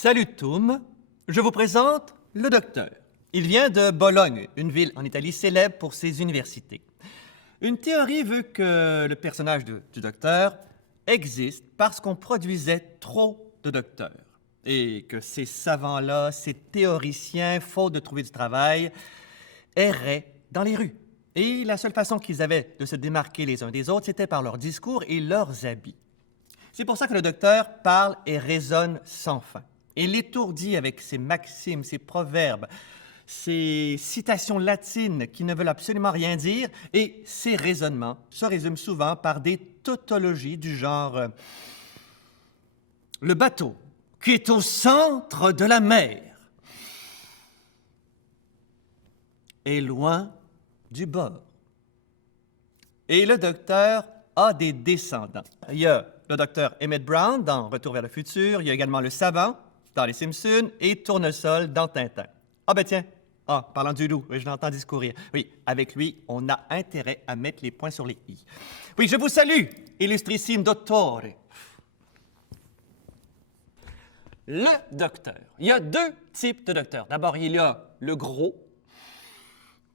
Salutum, je vous présente le docteur. Il vient de Bologne, une ville en Italie célèbre pour ses universités. Une théorie veut que le personnage du docteur existe parce qu'on produisait trop de docteurs et que ces savants-là, ces théoriciens, faute de trouver du travail, erraient dans les rues. Et la seule façon qu'ils avaient de se démarquer les uns des autres, c'était par leurs discours et leurs habits. C'est pour ça que le docteur parle et raisonne sans fin. Et l'étourdit avec ses maximes, ses proverbes, ses citations latines qui ne veulent absolument rien dire, et ses raisonnements se résument souvent par des tautologies du genre le bateau qui est au centre de la mer est loin du bord. Et le docteur a des descendants. Il y a le docteur Emmett Brown dans Retour vers le futur, il y a également le savant dans Les Simpsons et Tournesol dans Tintin. Ah ben tiens, parlant du loup, je l'entends discourir. Oui, avec lui, on a intérêt à mettre les points sur les i. Oui, je vous salue, illustrissime dottore. Le docteur. Il y a deux types de docteurs. D'abord, il y a le gros,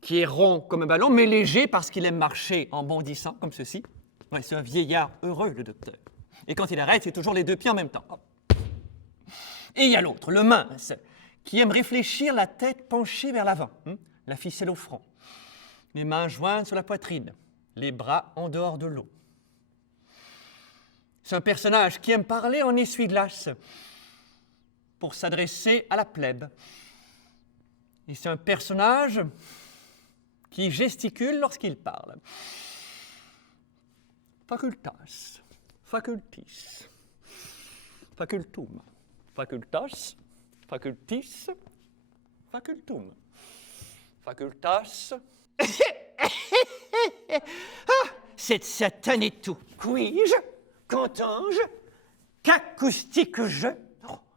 qui est rond comme un ballon, mais léger parce qu'il aime marcher en bondissant, comme ceci. Ouais, c'est un vieillard heureux, le docteur. Et quand il arrête, c'est toujours les deux pieds en même temps. Et il y a l'autre, le mince, qui aime réfléchir la tête penchée vers l'avant, la ficelle au front, les mains jointes sur la poitrine, les bras en dehors de l'eau. C'est un personnage qui aime parler en essuie-glace pour s'adresser à la plèbe. Et c'est un personnage qui gesticule lorsqu'il parle. Facultas, facultis, facultum, facultas, facultis, facultum, facultas. Cette satane est tout. Puis-je, qu'entends-je, qu'acoustique-je?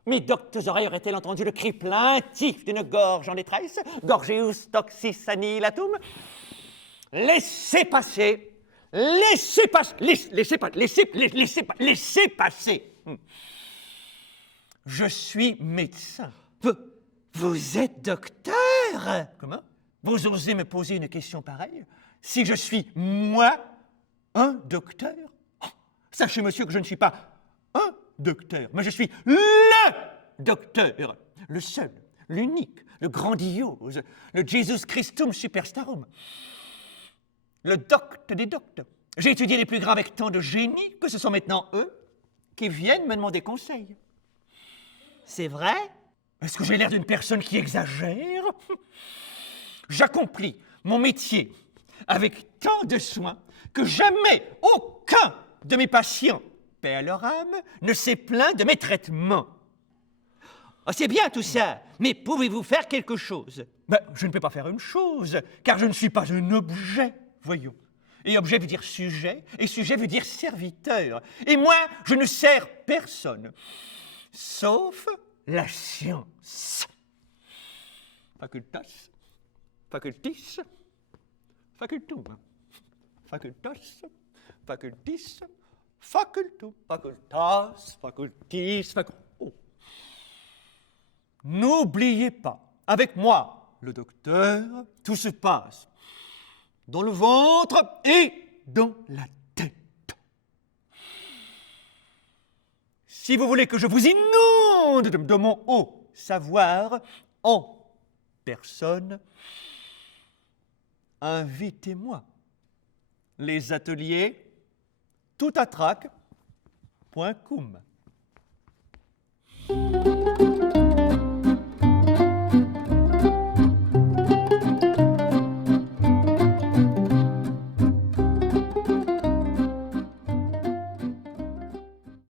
Mes doctes oreilles auraient-elles entendu le cri plaintif d'une gorge en détresse? Gorgeus toxis annihilatum? Laissez passer, laissez passer, laissez passer. Je suis médecin. Vous êtes docteur? Comment? Vous osez me poser une question pareille? Si je suis, moi, un docteur? Sachez, monsieur, que je ne suis pas un docteur, mais je suis le docteur, le seul, l'unique, le grandiose, le Jesus Christum superstarum, le docte des doctes. J'ai étudié les plus grands avec tant de génie que ce sont maintenant eux qui viennent me demander conseil. C'est vrai? Est-ce que j'ai l'air d'une personne qui exagère? J'accomplis mon métier avec tant de soin que jamais aucun de mes patients, paix à leur âme, ne s'est plaint de mes traitements. Oh, c'est bien tout ça, mais pouvez-vous faire quelque chose? Ben, je ne peux pas faire une chose, car je ne suis pas un objet, voyons. Et objet veut dire sujet, et sujet veut dire serviteur. Et moi, je ne sers personne, sauf la science. Facultas, facultis, facultum, facultas, facultis, facultum, facultas, facultis, oh. N'oubliez pas, avec moi, le docteur, tout se passe dans le ventre et dans la tête. Si vous voulez que je vous inonde de mon haut savoir en personne, invitez-moi. Les ateliers toutatrac.com.